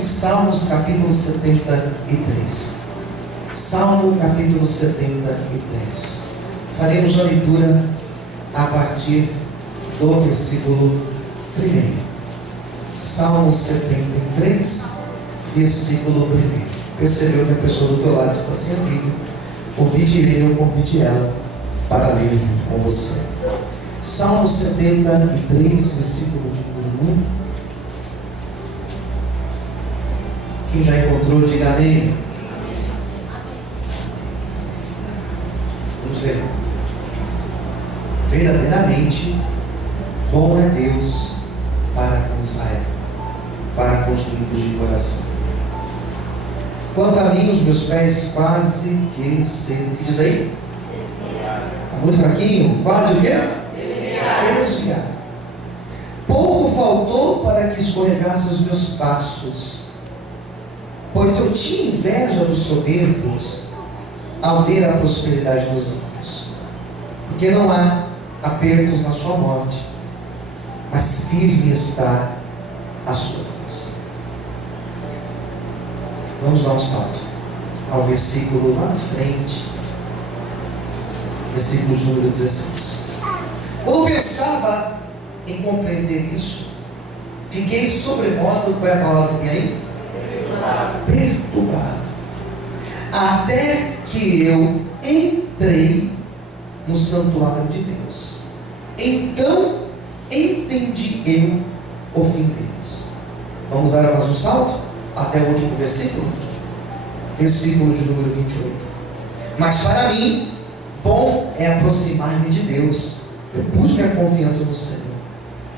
em Salmos capítulo 73. Salmo capítulo 73. Faremos a leitura a partir do versículo 1. Salmo 73, versículo 1. Percebeu que a pessoa do teu lado está sem a Bíblia? Convide ele ou convide ela para ler junto com você. Salmo 73, versículo 1. Quem já encontrou, diga amém. Vamos ler. Verdadeiramente bom é Deus para com Israel, para com os limpos de coração. Quanto a mim, os meus pés quase que secam. O que diz aí? Está muito fraquinho? Quase o quê? Desviar. Pouco faltou para que escorregasse os meus passos, pois eu tinha inveja dos soberbos ao ver a prosperidade dos ímpios. Porque não há apertos na sua morte, mas firme está a sua força. Vamos dar um salto ao versículo lá na frente, versículo de número 16. Quando pensava em compreender isso, fiquei sobremodo, qual é a palavra que tem aí? Perturbado. Até que eu entrei no santuário de Deus. Então entendi eu o fim deles. Vamos dar mais um salto até o último versículo, versículo de número 28. Mas para mim, bom é aproximar-me de Deus. Eu pus minha confiança no Senhor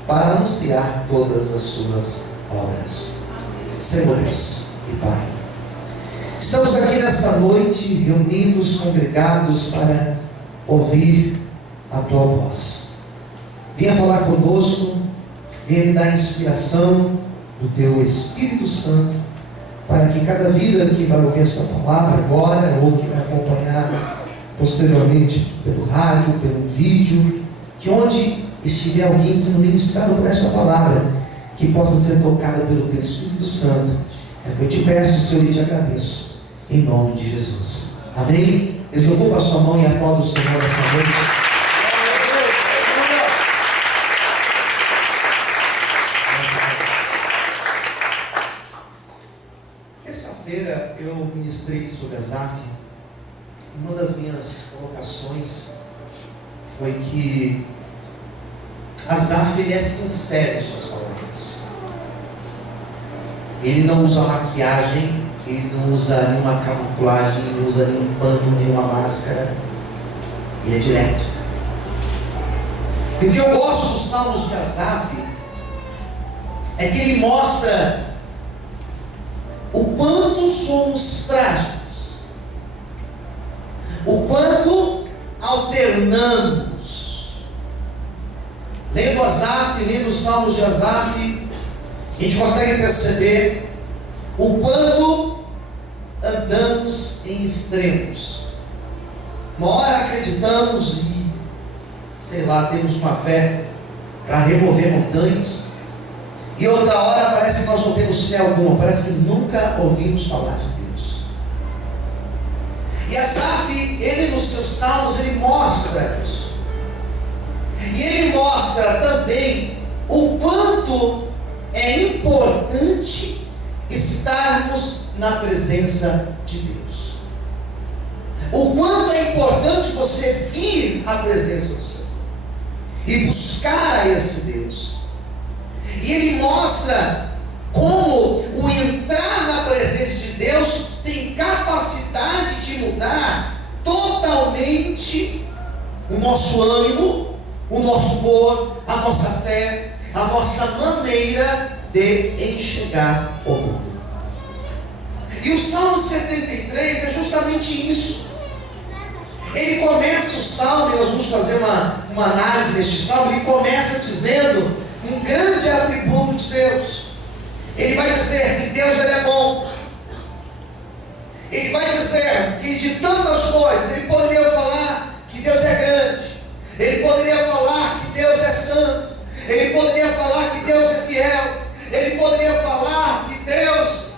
para anunciar todas as suas obras. Senhor Deus e Pai, estamos aqui nesta noite reunidos, congregados para ouvir a Tua voz. Venha falar conosco, venha me dar inspiração do Teu Espírito Santo, para que cada vida que vai ouvir esta palavra agora, ou que vai acompanhar posteriormente pelo rádio, pelo vídeo, que onde estiver alguém sendo ministrado por esta palavra, que possa ser tocada pelo Teu Espírito Santo. Eu te peço, Senhor, e te agradeço, em nome de Jesus. Amém? Desocupa a sua mão e aplauda o Senhor essa noite. Terça-feira eu ministrei sobre Asaf. Uma das minhas colocações foi que Asaf, ele é sincero em suas palavras. Ele não usa maquiagem, ele não usa nenhuma camuflagem, ele não usa nenhum pano, nenhuma máscara. Ele é direto. E o que eu gosto dos salmos de Asaf é que ele mostra o quanto somos frágeis, o quanto alternamos. Lendo Asaf, lendo os salmos de Asaf, a gente consegue perceber o quanto andamos em extremos. Uma hora acreditamos e, temos uma fé para remover montanhas, e outra hora parece que nós não temos fé alguma, parece que nunca ouvimos falar de Deus. E Asaf, ele nos seus salmos, ele mosra isso. E ele mostra também o quanto é importante estarmos na presença de Deus. O quanto é importante você vir à presença do Senhor e buscar a esse Deus. E ele mostra como o entrar na presença de Deus tem capacidade de mudar totalmente o nosso ânimo, o nosso humor, a nossa fé, a nossa maneira de enxergar o mundo. E o Salmo 73 é justamente isso. Ele começa o Salmo, e nós vamos fazer uma análise deste Salmo. Ele começa dizendo um grande atributo de Deus. Ele vai dizer que Deus, ele é bom. Ele vai dizer que de tantas coisas, ele poderia falar que Deus é grande, ele poderia falar que Deus é santo, ele poderia falar que Deus é fiel, ele poderia falar que Deus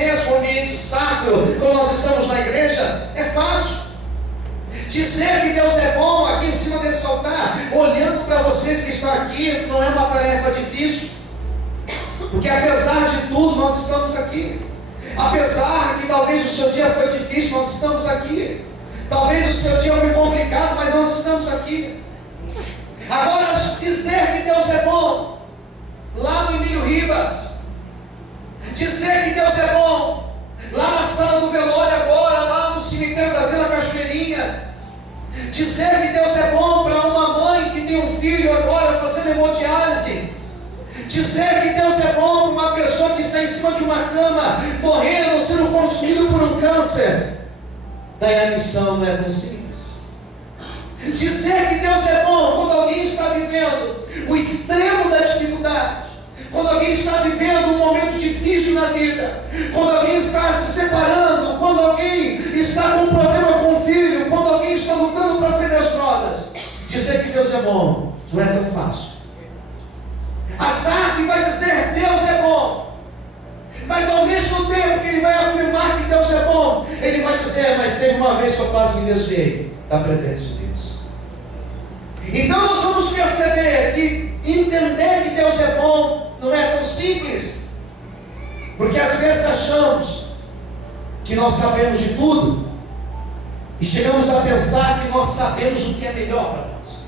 imenso, um ambiente sacro, quando nós estamos na igreja, é fácil. Dizer que Deus é bom aqui em cima desse altar, olhando para vocês que estão aqui, não é uma tarefa difícil, porque apesar de tudo, nós estamos aqui. Apesar que talvez o seu dia foi difícil, nós estamos aqui. Talvez o seu dia foi complicado, mas nós estamos aqui. Agora, dizer que Deus é bom, lá no Emílio Ribas, dizer que Deus é bom, lá na sala do velório agora, lá no cemitério da Vila Cachoeirinha, dizer que Deus é bom para uma mãe que tem um filho agora fazendo hemodiálise, dizer que Deus é bom para uma pessoa que está em cima de uma cama, morrendo, sendo consumido por um câncer, daí a missão não é tão simples. Dizer que Deus é bom quando alguém está vivendo o extremo da dificuldade, quando alguém está vivendo um momento difícil na vida, quando alguém está se separando, quando alguém está com um problema com o filho, quando alguém está lutando para sair das drogas. Dizer que Deus é bom não é tão fácil. Asaf vai dizer Deus é bom, mas ao mesmo tempo que ele vai afirmar que Deus é bom, ele vai dizer, mas teve uma vez que eu quase me desviei da presença de Deus. Então nós vamos perceber que entender que Deus é bom não é tão simples, porque às vezes achamos que nós sabemos de tudo e chegamos a pensar que nós sabemos o que é melhor para nós,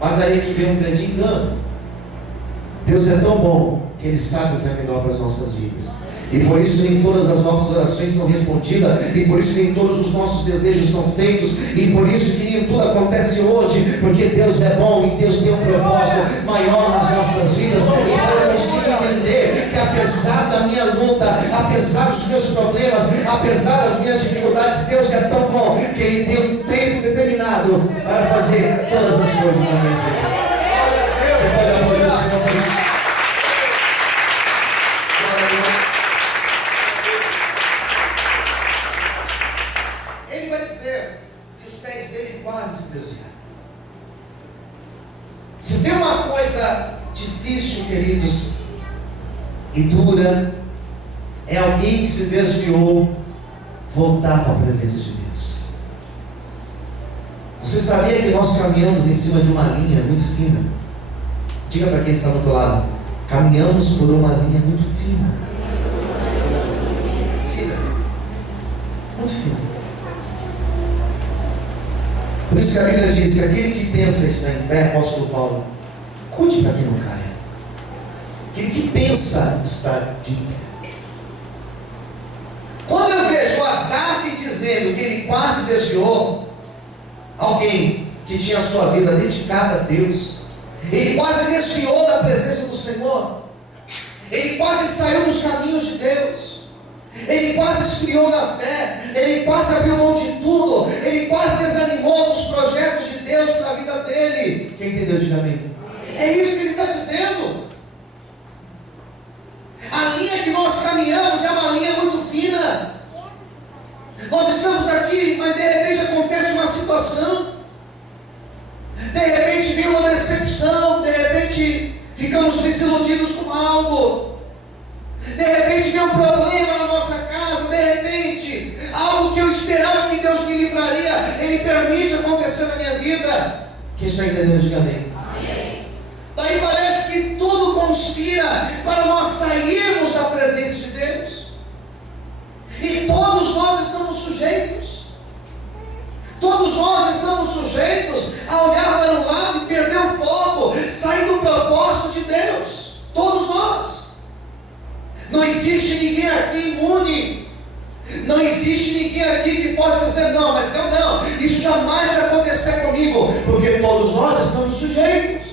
mas aí que vem um grande engano. Deus é tão bom que Ele sabe o que é melhor para as nossas vidas, e por isso nem todas as nossas orações são respondidas, e por isso nem todos os nossos desejos são feitos, e por isso que nem tudo acontece hoje, porque Deus é bom e Deus tem um propósito maior nas nossas vidas. Então eu consigo entender que apesar da minha luta, apesar dos meus problemas, apesar das minhas dificuldades, Deus é tão bom que Ele tem um tempo determinado para fazer todas as coisas na minha vida. Você pode aplaudir o Senhor por isso? Ele vai dizer que os pés dele quase se desviaram. Se tem uma coisa difícil, queridos, e dura, é alguém que se desviou voltar para a presença de Deus. Você sabia que nós caminhamos em cima de uma linha muito fina? Diga para quem está do outro lado: caminhamos por uma linha muito fina. Fina. Muito fina. Por isso que a Bíblia diz que aquele que pensa estar em pé, apóstolo Paulo, cuide para que não caia. Aquele que pensa estar de pé. Quando eu vejo Asaf dizendo que ele quase desviou, alguém que tinha a sua vida dedicada a Deus, ele quase desviou da presença do Senhor, ele quase saiu dos caminhos de Deus, ele quase esfriou na fé, ele quase abriu mão de tudo, ele quase desanimou dos projetos de Deus para a vida dele. Quem entendeu, diga amém. É isso que ele está dizendo. A linha que nós caminhamos é uma linha muito fina. Nós estamos aqui, mas de repente acontece uma situação, de repente vem uma decepção, de repente ficamos desiludidos com algo, de repente vem um problema na nossa casa, de repente algo que eu esperava que Deus me livraria, Ele permite acontecer na minha vida. Quem está entendendo, diga amém. Daí parece que tudo conspira para nós sairmos da presença de Deus, e todos nós estamos sujeitos. Todos nós estamos sujeitos a olhar para o lado e perder o foco, sair do propósito de Deus. Todos nós. Não existe ninguém aqui imune. Não existe ninguém aqui que pode dizer, não, mas eu não, isso jamais vai acontecer comigo, porque todos nós estamos sujeitos.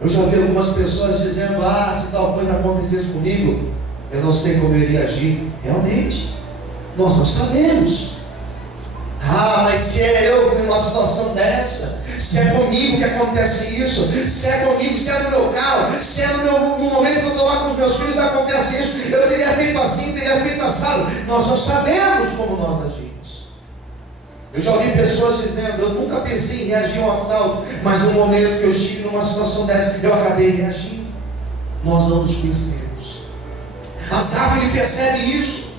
Eu já vi algumas pessoas dizendo, se tal coisa acontecesse comigo, eu não sei como eu iria agir. Realmente, nós não sabemos. Mas se é eu que tenho uma situação dessa, se é comigo que acontece isso, se é comigo, se é no meu carro, se é no momento que eu estou lá com os meus filhos, acontece isso, eu teria feito assim, teria feito assado. Nós não sabemos como nós agimos. Eu já ouvi pessoas dizendo, eu nunca pensei em reagir a um assalto, mas no momento que eu estive numa situação dessa, eu acabei reagindo. Nós não nos conhecemos. Asaf, ele percebe isso.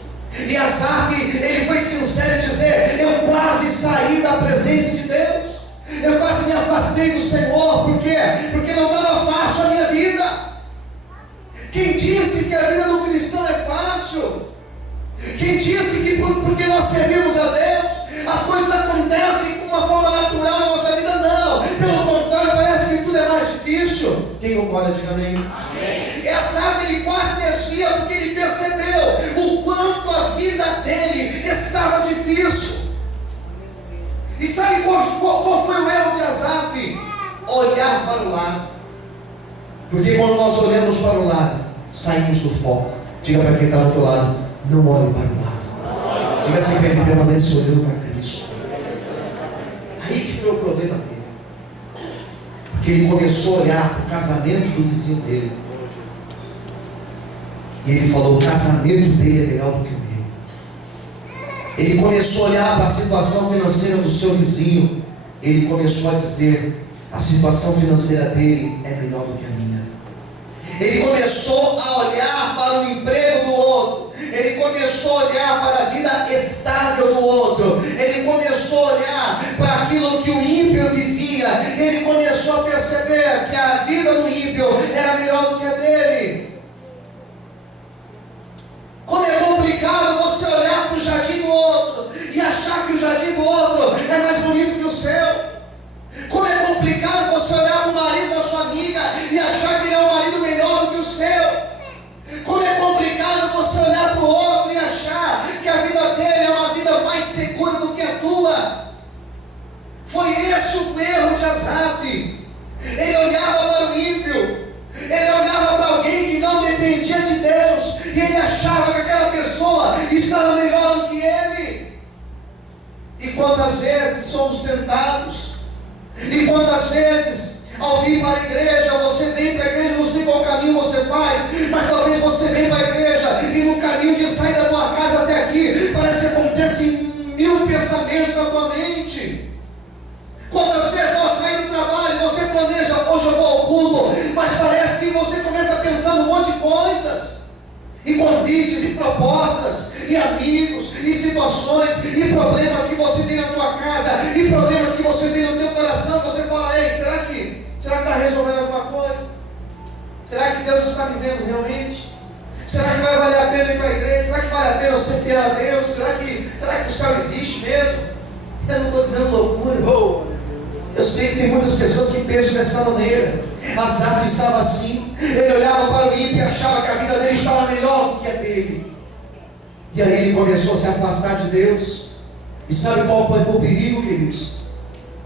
E Asaf, ele foi sincero em dizer: eu quase saí da presença de Deus, eu quase me afastei do Senhor. Por quê? Porque não estava fácil a minha vida. Quem disse que a vida do cristão é fácil? Quem disse que porque nós servimos a Deus, as coisas acontecem de uma forma natural na nossa vida? Não, pelo contrário, parece que tudo é mais difícil. Quem concorda, diga amém. E Asaf, ele quase desvia porque ele percebeu o quanto a vida dele estava difícil. E sabe qual foi o erro de Asaf? Olhar para o lado. Porque quando nós olhamos para o lado, saímos do foco. Diga para quem está do teu lado: não olhe para o lado. Diga assim para ele: permaneça olhando para Cristo. Aí que foi o problema dele. Porque ele começou a olhar para o casamento do vizinho dele. E ele falou: o casamento dele é melhor do que o meu. Ele começou a olhar para a situação financeira do seu vizinho. Ele começou a dizer: a situação financeira dele é melhor do que a minha. Ele começou a olhar para o emprego do outro. Ele começou a olhar para a vida estável do outro. Ele começou a olhar para aquilo que o ímpio vivia. Ele começou a perceber que a vida do ímpio era melhor do que a dele. Como é complicado você olhar para o jardim do outro e achar que o jardim do outro é mais bonito que o seu. Como é complicado você olhar para o marido da sua amiga e achar que ele é um marido melhor do que o seu. Como é complicado você olhar para o outro e achar que a vida dele é uma vida mais segura do que a tua. Foi esse o erro de Asaf. Ele olhava para o ímpio, ele olhava para alguém que não dependia de Deus, e ele achava que aquela pessoa estava melhor do que ele. E quantas vezes somos tentados? E quantas vezes, ao vir para a igreja, você vem para a igreja, não sei qual caminho você faz, mas talvez você venha para a igreja e no caminho de sair da tua casa até aqui, parece que acontecem 1000 pensamentos na tua mente. Quantas vezes ao sair do trabalho, você planeja: hoje eu vou ao culto, mas parece que você começa a pensar num monte de coisas, e convites, e propostas, e amigos, e situações, e problemas que você tem na tua casa, e problemas que você tem no teu coração. Você fala: ei, será que está resolvendo alguma coisa? Será que Deus está me vendo realmente? Será que vai valer a pena ir para a igreja? Será que vale a pena eu ser fiel a Deus? Será que o céu existe mesmo? Eu não estou dizendo loucura. Eu sei que tem muitas pessoas que pensam dessa maneira. Asaf estava assim. Ele olhava para o ímpio e achava que a vida dele estava melhor do que a dele. E aí ele começou a se afastar de Deus. E sabe qual foi o perigo, queridos?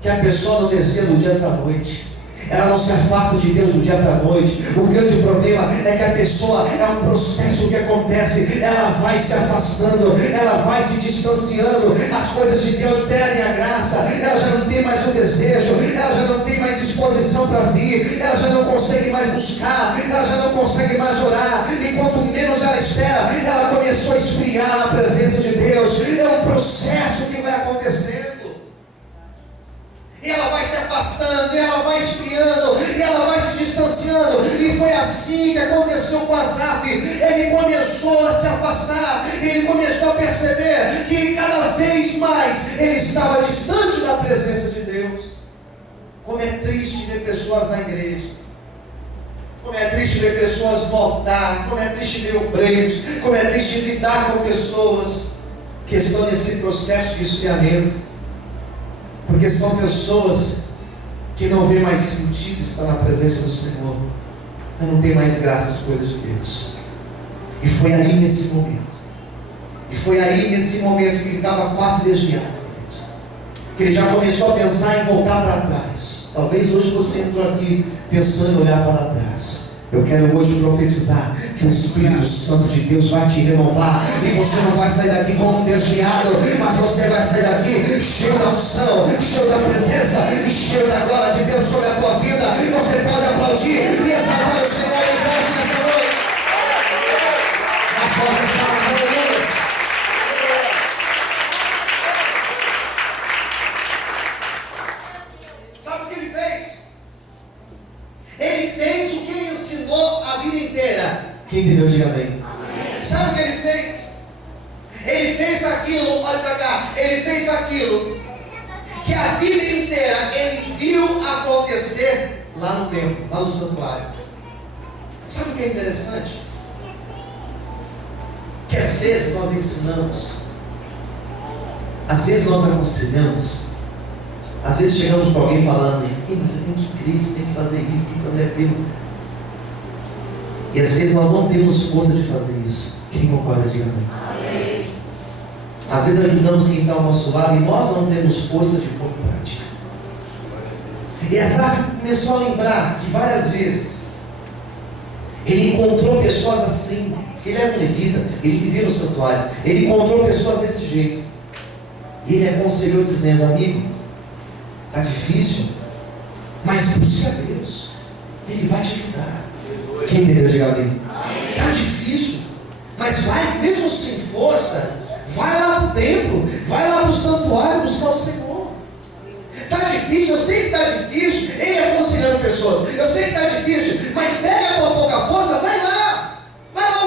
Que a pessoa não desvia do dia para a noite. Ela não se afasta de Deus do dia para a noite. O grande problema é que a pessoa, é um processo que acontece. Ela vai se afastando, ela vai se distanciando. As coisas de Deus perdem a graça. Ela já não tem mais o desejo, ela já não tem mais disposição para vir, ela já não consegue mais buscar, ela já não consegue mais orar. E quanto menos ela espera, ela começou a esfriar na presença de Deus. É um processo que vai acontecendo. E ela vai se afastando, e ela vai esfriando, e ela vai se distanciando. E foi assim que aconteceu com Asaf. Ele começou a se afastar, ele começou a perceber que cada vez mais ele estava distante da presença de Deus. Como é triste ver pessoas na igreja, como é triste ver pessoas voltar, como é triste ver obreiros, como é triste lidar com pessoas que estão nesse processo de esfriamento. Porque são pessoas que não vê mais sentido estar na presença do Senhor, não tem mais graça às coisas de Deus. E foi aí nesse momento, que ele estava quase desviado, que ele já começou a pensar em voltar para trás. Talvez hoje você entrou aqui pensando em olhar para trás. Eu quero hoje profetizar que o Espírito Santo de Deus vai te renovar, e você não vai sair daqui como um desviado, mas você vai sair daqui cheio da unção, cheio da presença e cheio da glória de Deus sobre a tua vida. Você pode aplaudir e exaltar o Senhor em voz nessa noite. As portas palmas, aleluia. Sabe o que ele fez? Ele fez o que ele ensinou a vida inteira. Quem entendeu, diga amém. fez? Ele fez aquilo, olha para cá, ele fez aquilo que a vida inteira ele viu acontecer lá no templo, lá no santuário. Sabe o que é interessante? Que às vezes nós ensinamos, às vezes nós aconselhamos, às vezes chegamos para alguém falando: você tem que crer, você tem que fazer isso, tem que fazer aquilo. E às vezes nós não temos força de fazer isso. Quem concorda, diga amém. Às vezes ajudamos quem está ao nosso lado e nós não temos força de pôr em prática. E Asaf começou a lembrar que várias vezes ele encontrou pessoas assim, porque ele era um levita, ele vivia no santuário, ele encontrou pessoas desse jeito. E ele aconselhou dizendo: amigo, está difícil, mas busque a Deus, Ele vai te ajudar. Quem entendeu, diga amém. Está difícil, mas vai, mesmo sem força, vai lá para o templo, vai lá para o santuário buscar o Senhor. Está difícil, eu sei que está difícil. Ele aconselhando pessoas, eu sei que está difícil, mas pega a tua pouca força, vai lá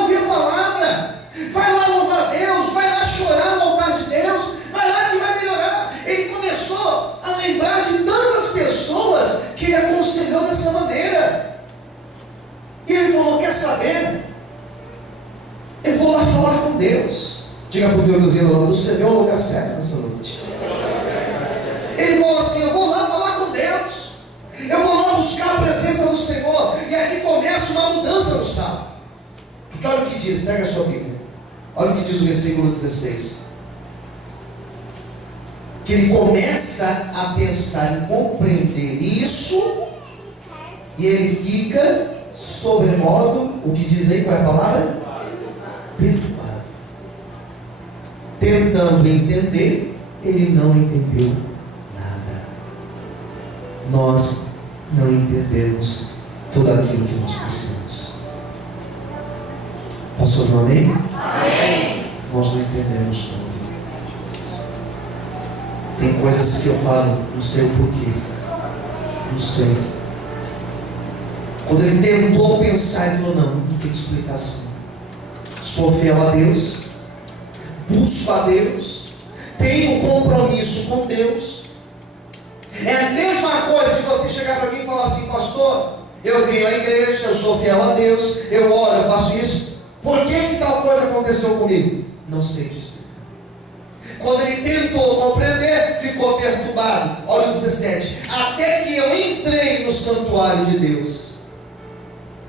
ouvir a palavra, vai lá louvar a Deus, vai lá chorar no altar de Deus, vai lá que vai melhorar. Ele começou a lembrar de tantas pessoas que ele aconselhou dessa maneira. E ele falou: quer saber? Eu vou lá falar com Deus. Diga para o teu vizinho lá: você vê o lugar certo nessa noite. Ele falou assim: eu vou lá falar com Deus, eu vou lá buscar a presença do Senhor. E aqui começa uma mudança no salmo. Porque olha o que diz, pega a sua Bíblia, olha o que diz o versículo 16. Que ele começa a pensar em compreender isso, e ele fica sobremodo, o que diz aí, qual é a palavra? Perturbado. Tentando entender, ele não entendeu nada. Nós não entendemos tudo aquilo que nós precisamos. Pastor, não amém? Amém. Nós não entendemos tudo. Tem coisas que eu falo, não sei o porquê, não sei. Quando ele tentou pensar, ele falou: não tem explicação. Sou fiel a Deus, busco a Deus, tenho compromisso com Deus. É a mesma coisa de você chegar para mim e falar assim: pastor, eu venho à igreja, eu sou fiel a Deus, eu oro, eu faço isso. Por que tal coisa aconteceu comigo? Não sei te explicar. Quando ele tentou compreender, ficou perturbado. Olha o 17: até que eu entrei no santuário de Deus.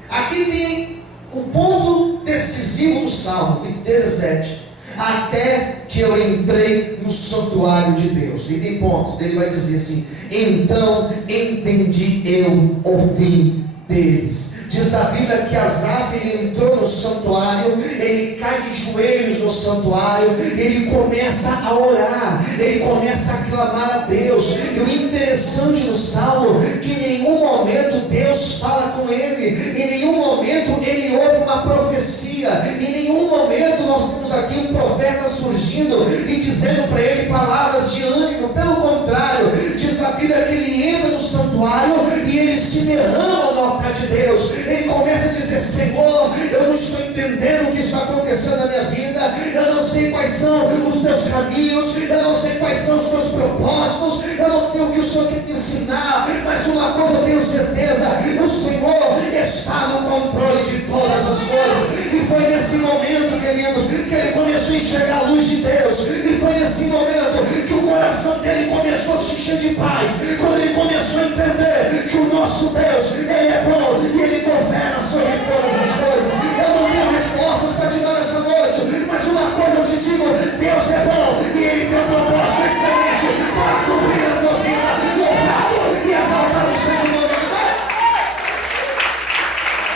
Aqui tem o ponto decisivo do salmo, 17. Até que eu entrei no santuário de Deus. E tem ponto, ele vai dizer assim: então entendi eu, ouvi deles. Diz a Bíblia que Asaf, ele entrou no santuário, ele cai de joelhos no santuário, ele começa a orar, ele começa a clamar a Deus. E o interessante no salmo, que em nenhum momento Deus fala com ele, em nenhum momento ele ouve uma profecia, em nenhum momento nós temos aqui um profeta surgindo e dizendo para ele palavras de ânimo. Pelo contrário, diz a Bíblia que ele entra no santuário e ele se derrama no altar de Deus. Ele começa a dizer: Senhor, eu não estou entendendo o que está acontecendo na minha vida, eu não sei quais são os teus caminhos, eu não sei quais são os teus propósitos, eu não sei o que o Senhor quer me ensinar, mas uma coisa eu tenho certeza: o Senhor está no controle de todas as coisas. E foi nesse momento, queridos, que ele começou a enxergar a luz de Deus, e foi nesse momento que o coração dele começou a se encher de paz, quando ele começou a entender que o nosso Deus, Ele é bom e Ele governa sobre todas as coisas. Eu não tenho respostas para te dar nessa noite, mas uma coisa eu te digo: Deus é bom e Ele tem um propósito excelente para cumprir a tua vida. Louvado e exaltado seja o nome de Deus.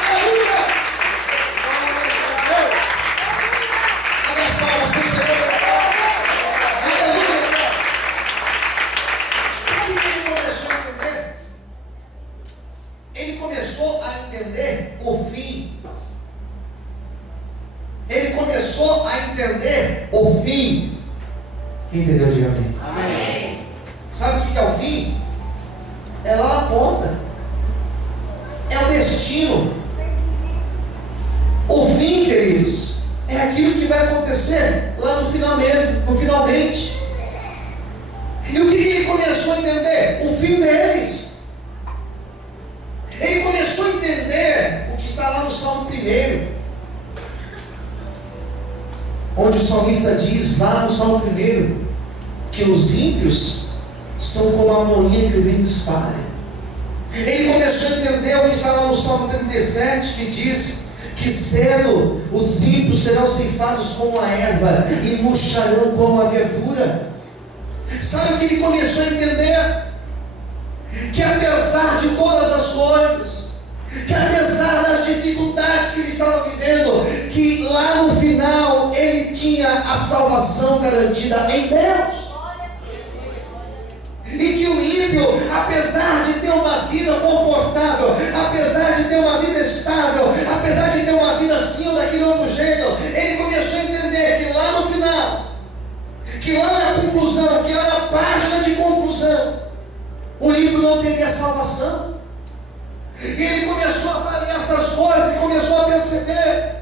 Aleluia! Olha as palmas para o Senhor. Aleluia! Sabe o que ele começou a entender? Ele começou a entender o fim. Ele começou a entender o fim. Quem entendeu, diga amém. Amém. Sabe o que é o fim? É lá na ponta. É o destino. O fim, queridos, é aquilo que que vai acontecer lá no final mesmo, no finalmente. E o que ele começou a entender? O fim deles. Ele começou a entender o que está lá no Salmo 1, onde o salmista diz, lá no Salmo 1, que os ímpios são como a moinha que o vento espalha. Ele começou a entender o que está lá no Salmo 37, que diz que cedo os ímpios serão ceifados como a erva e murcharão como a verdura. Sabe o que ele começou a entender? Que apesar de todas as coisas, que apesar das dificuldades que ele estava vivendo, que lá no final ele tinha a salvação garantida em Deus. E que o ímpio, apesar de ter uma vida confortável, apesar de ter uma vida estável, apesar de ter uma vida assim ou daquele outro jeito, ele começou a entender que lá no final, que lá na conclusão, que lá na página de conclusão, o ímpio não teria salvação. E ele começou a avaliar essas coisas e começou a perceber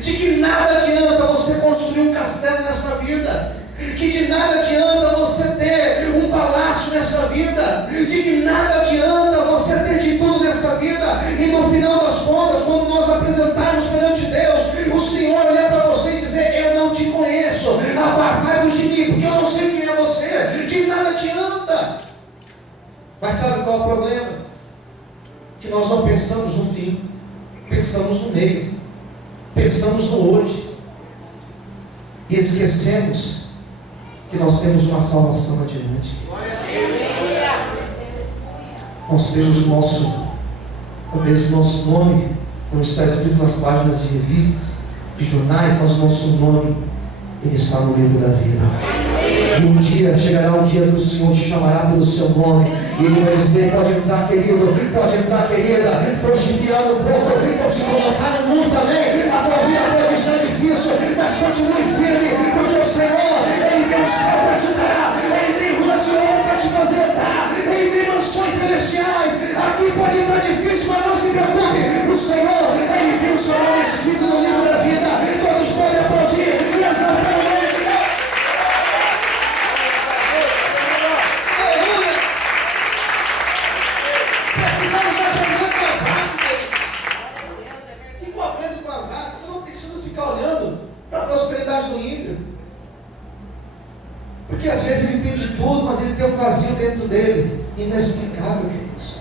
de que nada adianta você construir um castelo nessa vida, que de nada adianta você ter um palácio nessa vida, de que nada adianta você ter de tudo nessa vida, e no final das contas, quando nós apresentarmos perante Deus, o Senhor olhar para você e dizer: eu não te conheço, apartai-vos de mim, porque eu não sei quem é você. De nada adianta. Mas sabe qual é o problema? Que nós não pensamos no fim, pensamos no meio, pensamos no hoje, e esquecemos que nós temos uma salvação adiante. Nós temos o nosso, talvez o nosso nome não está escrito nas páginas de revistas, de jornais, mas o nosso nome, ele está no livro da vida. E um dia, chegará um dia que o Senhor te chamará pelo seu nome, e Ele vai dizer: pode entrar, querido, pode entrar, querida, frutificando um pouco, vou te colocar no mundo também. A tua vida pode estar difícil, mas continue firme, porque o Senhor, Ele tem o céu para te dar, Ele tem ruas de ouro para te fazer dar, Ele tem mansões celestiais. Aqui pode estar difícil, mas não se preocupe, o Senhor, Ele tem o seu nome escrito no livro da vida. Todos podem aplaudir e exaltar o nome de Deus. Precisamos aprender com Asaf. O que eu aprendo com Asaf? Eu não preciso ficar olhando para a prosperidade do ímpio, porque às vezes ele tem de tudo, mas ele tem um vazio dentro dele, inexplicável, queridos.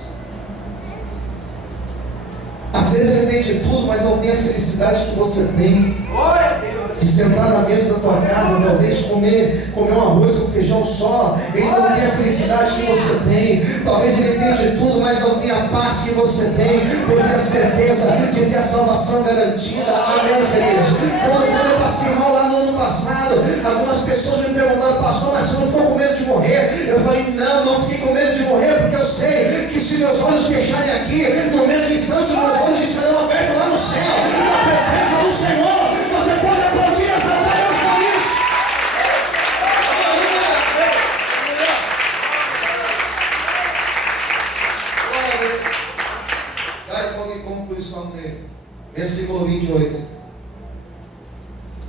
Às vezes ele tem de tudo, mas não tem a felicidade que você tem. Glória a Deus. De sentar na mesa da tua casa, talvez comer um arroz com feijão só. Ele não tem a felicidade que você tem. Talvez ele tenha de tudo, mas não tem a paz que você tem, por ter a certeza de ter a salvação garantida. Amém, queridos? Quando eu passei mal lá no ano passado, algumas pessoas me perguntaram: pastor, mas você não ficou com medo de morrer? Eu falei: não fiquei com medo de morrer, porque eu sei que se meus olhos fecharem aqui, no mesmo instante meus olhos estarão abertos lá no céu, na presença do Senhor. Você pode aplaudir essa Deus por isso. Olha, vamos concluir o salmo dele. Versículo 28.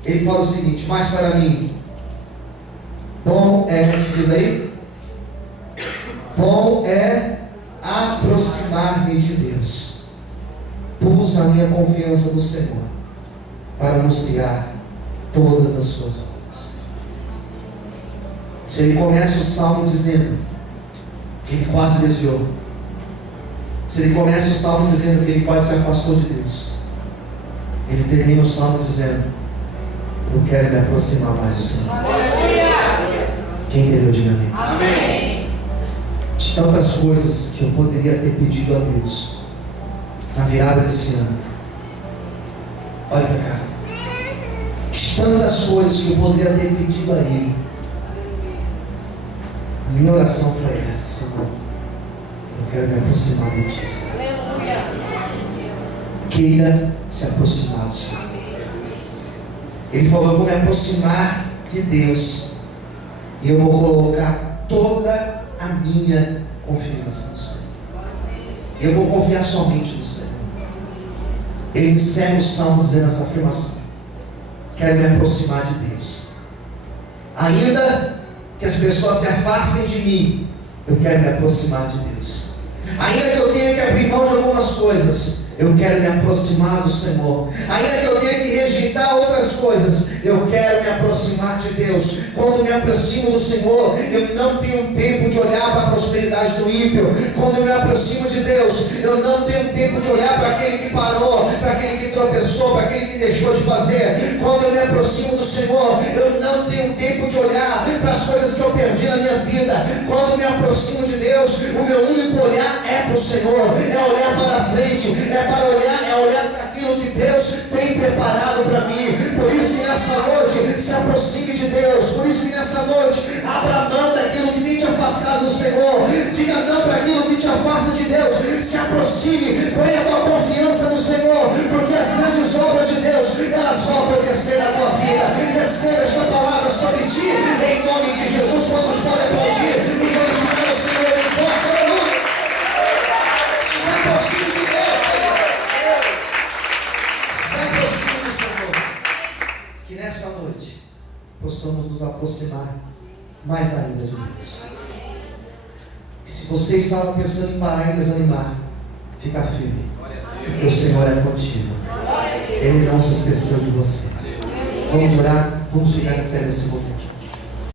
Ele fala o seguinte: mas para mim, bom é, diz aí, bom é aproximar-me de Deus. Pus a minha confiança no Senhor para anunciar todas as suas obras. Se ele começa o salmo dizendo que ele quase desviou, se ele começa o salmo dizendo que ele quase se afastou de Deus, ele termina o salmo dizendo: eu quero me aproximar mais do Senhor. Quem entendeu, diga amém. Amém. De tantas coisas que eu poderia ter pedido a Deus na virada desse ano, olha para cá, de tantas coisas que eu poderia ter pedido a Ele, a minha oração foi essa: Senhor, eu quero me aproximar de Ti. Queira se aproximar do Senhor. Ele falou: eu vou me aproximar de Deus, e eu vou colocar toda a minha confiança no Senhor. Eu vou confiar somente no Senhor. Ele encerra o salmo dizendo essa afirmação: quero me aproximar de Deus. Ainda que as pessoas se afastem de mim, eu quero me aproximar de Deus. Ainda que eu tenha que abrir mão de algumas coisas, eu quero me aproximar do Senhor. Ainda que eu tenha que rejeitar outras coisas, eu quero me aproximar de Deus. Quando me aproximo do Senhor, eu não tenho tempo de olhar para a prosperidade do ímpio. Quando eu me aproximo de Deus, eu não tenho tempo de olhar para aquele que parou, para aquele que tropeçou, para aquele que deixou de fazer. Quando eu me aproximo do Senhor, eu não tenho tempo de olhar para as coisas que eu perdi na minha vida. Quando eu me aproximo de Deus, o meu único olhar é para o Senhor, é olhar para a frente, é olhar para aquilo que Deus tem preparado para mim. Por isso que nessa noite se aproxime de Deus. Por isso que nessa noite abra mão daquilo que tem te afastado do Senhor. Diga não para aquilo que te afasta de Deus. Se aproxime, põe a tua confiança no Senhor, porque as grandes obras de Deus, elas vão acontecer na tua vida. Receba esta palavra sobre ti, em nome de Jesus. Quantos podem aplaudir e glorificar o Senhor em forte aleluia? Se aproxime de Deus, querido. Se aproxime do Senhor. Que nessa noite possamos nos aproximar mais ainda de Deus. E se você estava pensando em parar e desanimar, fica firme, porque o Senhor é contigo. Ele não se esqueceu de você. Vamos orar, vamos ficar em pé nesse momento.